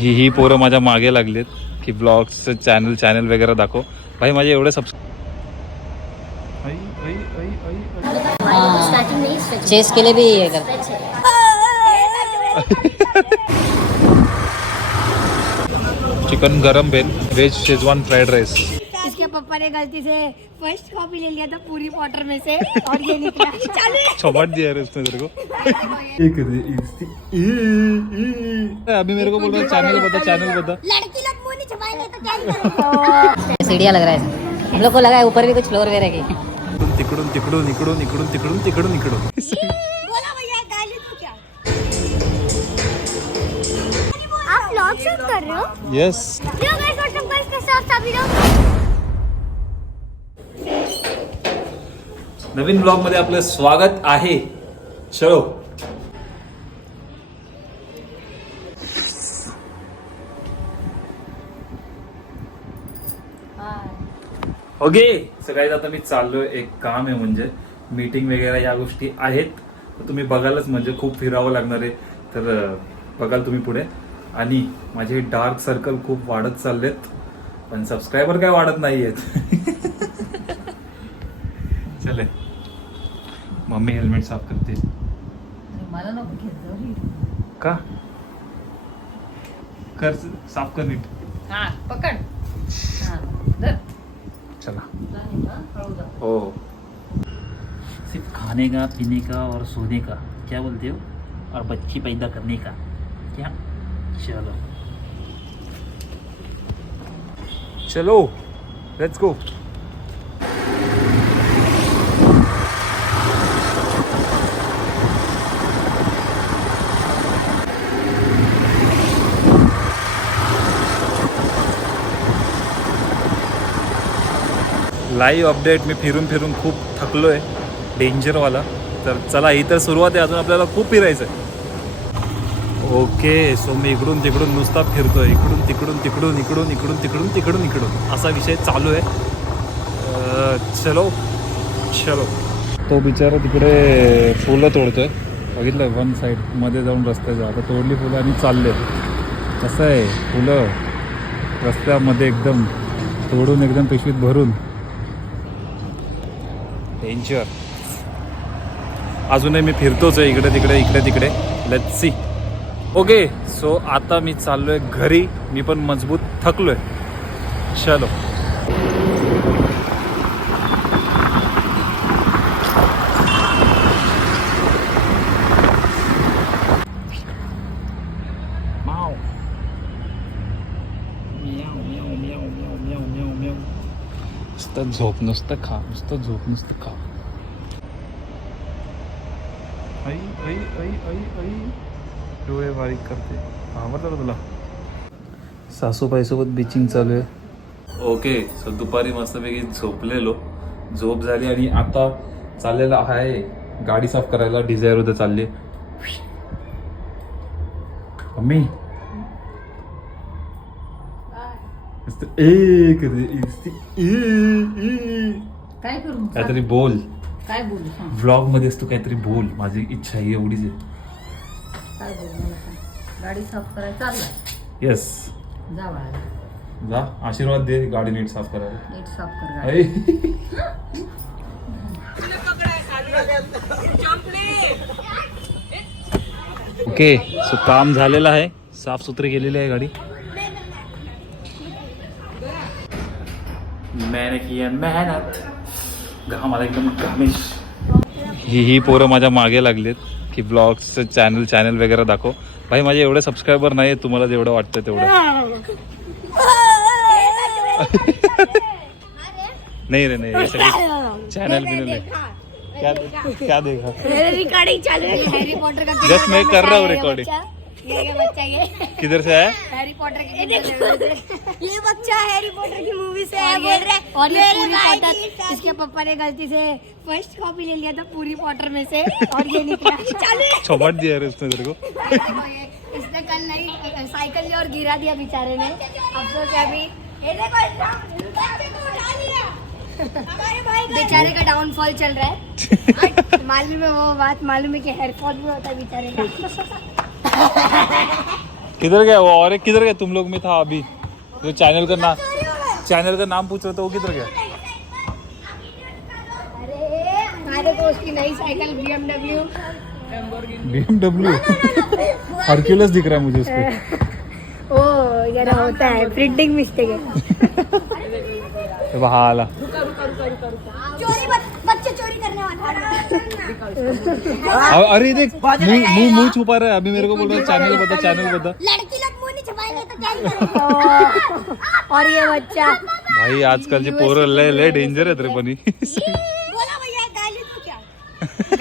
ही पोरं माझ्या मागे लागलेत की ब्लॉग्सचं चॅनल वगैरे दाखव. भाई माझे एवढे चेस के लिए भी ये करते हैं. चिकन गरम भेल, वेज शेजवान फ्राइड राइस. इसके पापा ने गलती से फर्स्ट कॉपी ले लिया था पूरी वाटर में से और ये निकला. चौपट दिया रे उसने तेरे को. अभी मेरे को बोल रहा है चैनल बता. लड़की लोग मुंह नहीं छुपाएंगे तो क्या करेंगे. सीढ़ियाँ लग रहा है. हम लोग को लगा है ऊपर भी कुछ फ्लोर वेयर है. तिकडून बोला भैया गाली तो क्या. आप व्लॉग शूट कर रहे हो. Yes. Yo guys what's up guys कैसे आप सभी लोग. नवीन ब्लॉग मध्ये आपलं स्वागत आहे. चलो. ओके सगळ्यात आता मी चाललोय. एक काम आहे म्हणजे मीटिंग वगैरे या गोष्टी आहेत. तर तुम्ही बघालच म्हणजे खूप फिरावं लागणार आहे. तर बघाल तुम्ही पुढे. आणि माझे डार्क सर्कल खूप वाढत चाललेत पण सबस्क्रायबर काय वाढत नाहीयेत. चले मम्मी हेल्मेट साफ करते. मला नको घेत जाऊ. का कर साफ कर नीट. हाँ पकड़. हाँ धर. चला. हो सिर्फ खाने का पीने का और सोने का क्या बोलते हो और बच्ची पैदा करने का क्या. चलो लेट्स गो. Live update. मी फिरून खूप थकलोय. डेंजरवाला. तर चला ही तर सुरुवात आहे. अजून आपल्याला खूप फिरायचं आहे. ओके सो मी इकडून तिकडून नुसता फिरतोय. इकडून तिकडून असा विषय चालू आहे. चलो. तो बिचारा तिकडे फुलं तोडतोय. बघितलं वन साईड मध्ये जाऊन रस्त्याचं. आता तोडली फुलं आणि चालले. कसं आहे फुलं रस्त्यामध्ये एकदम तोडून एकदम पिशवीत भरून. डेंजर. अजूनही मी फिरतोच आहे इकडे तिकडे. Let's see. ओके सो आता मी चाललोय घरी. मी पण मजबूत थकलोय. चलो. नुसतं झोप नुसतं खा. आई डोळे बारीक करते. आवडलं तुला. सासूबाईसोबत बीचिंग चालू आहे. ओके सो दुपारी मस्तपैकी झोपलेलो. झोप झाली आणि आता चाललेला आहे गाडी साफ करायला. डिझायर उद्या चालली. मम्मी काय करू. काहीतरी बोल. काय बोलू सांग. व्लॉग मध्येच तू काहीतरी बोल. माझी इच्छा आहे एवढीच आहे. काय बोलू मला सांग. गाडी साफ करायला चाललाय. येस जा बाळा. जा आशीर्वाद दे. गाडी नीट साफ करायला. नीट साफ कर गाडी. ओके सो काम झालेलं आहे. साफसुथरी केलेली आहे गाडी. मैंने किया मेहनत. घामाला एकदम घामेश. ही पोरं माझ्या मागे लागलेत की ब्लॉग्सचं चॅनल वगैरे दाखव. भाई माझे एवढे सबस्क्रायबर नाही. तुम्हाला जेवढं वाटतं तेवढं. नहीं रे नहीं चैनल भी नहीं. क्या देखा. रिकॉर्डिंग चालू है हैरी पॉटर का. जस्ट मैं कर रहा हूँ रिकॉर्डिंग. ये बच्चा ये किधर से है. हैरी पॉटर की. ये बच्चा हैरी पॉटर की मूवी से है. बोल रहे और ये पूरी पॉटर. इसके पापा ने गलती से फर्स्ट कॉपी ले लिया था पूरी पॉटर में से और ये निकला. चौपट दिया रे उसने तेरे को. इसने कल नहीं साइकिल लिया और गिरा दिया बेचारे ने. अब तो क्या भी ये देखो उठा लिया. बेचारे का डाउनफॉल चल रहा है. मालूम है वो बात. मालूम है कि हेयर फॉल भी होता है बेचारे का. किधर गया वो? और एक किधर गया? तुम लोग में था अभी जो चैनल का नाम पूछ रहा था, वो किधर गया? हमारे को उसकी नई साइकिल BMW हरक्यूलस दिख रहा है मुझे उसको। ओ जरा होता है, प्रिंटिंग मिस्टेक है। तो हाँ आला। चोरी बच्चे चोरी करने वाला। अरे देख मुंह छुपा रहा है अभी, मेरे को बोल रहा है चैनल बता। लड़की लोग मुंह नहीं छुपाएंगे तो क्या ही करेंगे। और ये बच्चा भाई आजकाल जे पोरं लय डेंजर आहेत रे पणी। बोला भैया गाली तो क्या?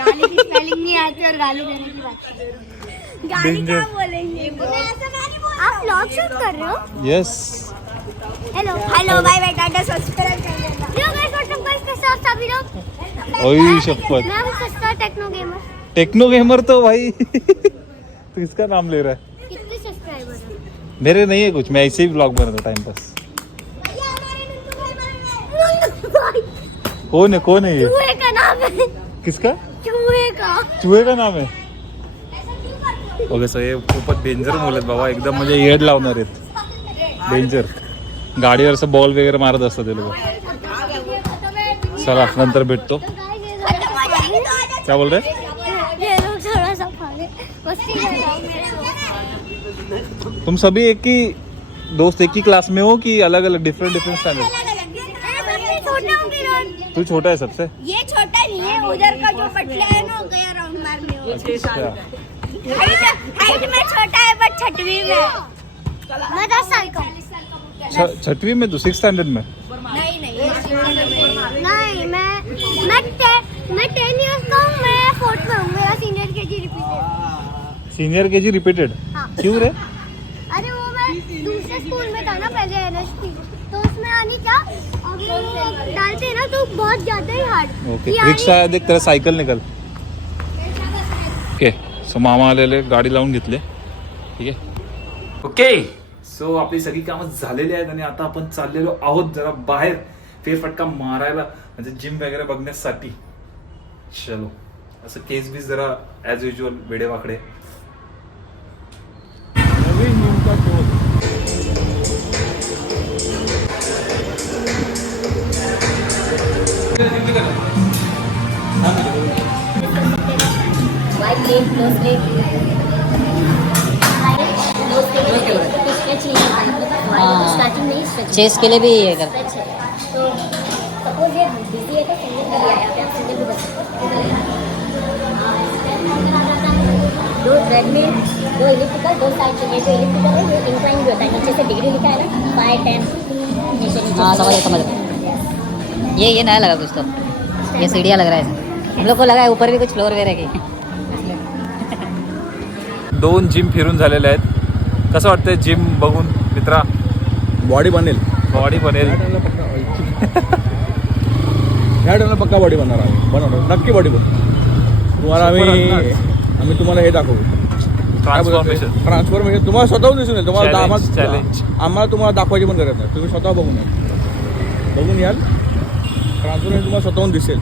गाली की स्पेलिंग नहीं आती और गाली देने की बात। गाली क्या बोलेंगे? आप व्लॉग शूट कर रहे हो? Yes. Hello bye bye tata, subscribe कर लेना। यो गाइस व्हाट्सअप गाइस, कैसे आप सभी लोग? ओए शपथ। मैं हूं सस्ता टेक्नो गेमर तो भाई तो इसका नाम ले रहा है। कितने सब्सक्राइबर हैं? मेरे नहीं है कुछ, मैं ऐसे ही ब्लॉग बनाता टाइम पास। कौन है ये? चूहे का नाम है। किसका? चूहे का नाम है। ओके सो हे खूपच डेंजर मुलं आहेत बाबा, एकदम म्हणजे येड लावणार आहेत, डेंजर. गाडीवर असं बॉल वगैरे मारत असतात ते लोक. चला नंतर भेटतो. क्या बोल रहे? ये लोग थोड़ा सा भागे, मस्ती कर रहा हूं मेरे दोस्त। तुम सभी एक ही दोस्त एक ही क्लास में हो कि अलग अलग डिफरेंट स्टैंडर्ड? तू छोटा है सबसे? ये छोटा नहीं है, उधर का जो पटला है ना, गया राउंड मारने। अच्छा। हाइट में छोटा है बट छठवीं में। मैं 10 साल का। छठवीं में? तो 6th स्टैंडर्ड में? नहीं मैं 10 इयर्स का हूँ, मैं 4th में हूँ, मेरा senior KG repeated. Senior KG repeated? हाँ। क्यों रे? अरे वो मैं दूसरे स्कूल में था ना पहले, NSP, तो उसमें आनी क्या अभी डालते हैं ना तो बहुत ज्यादा ही हार्ड। ओके रिक्षा देख, तेरा सायकल निकल. ओके सो मामा आलेले, गाडी लावून घेतले. ठीक आहे. ओके सो आपली सगळी कामं झालेली आहेत आणि आता आपण चाललेलो आहोत जरा बाहेर फेरफटका मारायला, म्हणजे जिम वगैरे बघण्यासाठी. चलो असं केस बीस जरा ऍज युजल वेडेवाकडे. नवीन जिमचा शोध. चेस के लिए भी ये कर। तो सपोज ये बिजी है तो सिंगल कर लिया, आप सिंगल भी कर सकते हो। दो ट्रेडमिल, दो इलिप्टिकल, दो साइड चेन। ये जो इलिप्टिकल है ये इंक्लाइन भी होता है, नीचे से डिग्री लिखा है ना 5, 10 नीचे नीचे। हाँ समझ ये नया लगा कुछ तो, ये सीढ़ियाँ लग रहा है. हम लोग को लगा है ऊपर भी कुछ फ्लोर वगैरह की. 2 जिम फिरून झालेले आहेत. कसं वाटतंय जिम बघून मित्रा? बॉडी बनेल. ह्या टाइमला पक्का बॉडी बनवणार नक्की बॉडी बनवू तुम्हाला. आम्ही तुम्हाला हे दाखवू, ट्रान्सफॉर्मेशन तुम्हाला स्वतःहून दिसून येईल. तुम्हाला आम्हाला तुम्हाला दाखवायची पण गरज नाही, तुम्ही स्वतः बघून याल. ट्रान्सफॉर्मेशन तुम्हाला स्वतःहून दिसेल.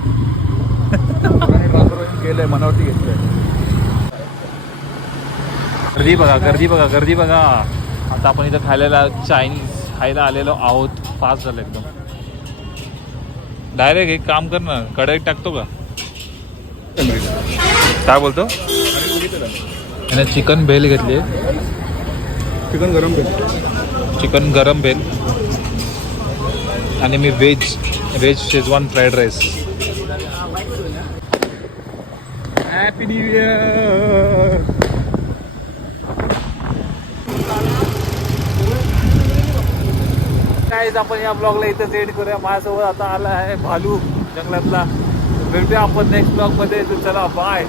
ट्रान्सफॉर्मेशन केलंय, मनावरती घेतलंय. गर्दी बघा. आता आपण इथं चायनीज खायला आलेलो आहोत. फास्ट झालं एकदम. डायरेक्ट एक काम कर ना, कढईत टाकतो का? काय बोलतो? याने चिकन भेल घेतली. चिकन गरम भेल आणि मी veg Schezwan fried rice. Happy new year. Guys आपण या ब्लॉगला इथं एंड करूया. माझ्यासोबत आता आला आहे भालू जंगलातला. भेटूया आपण नेक्स्ट ब्लॉग मध्ये. चला बाय.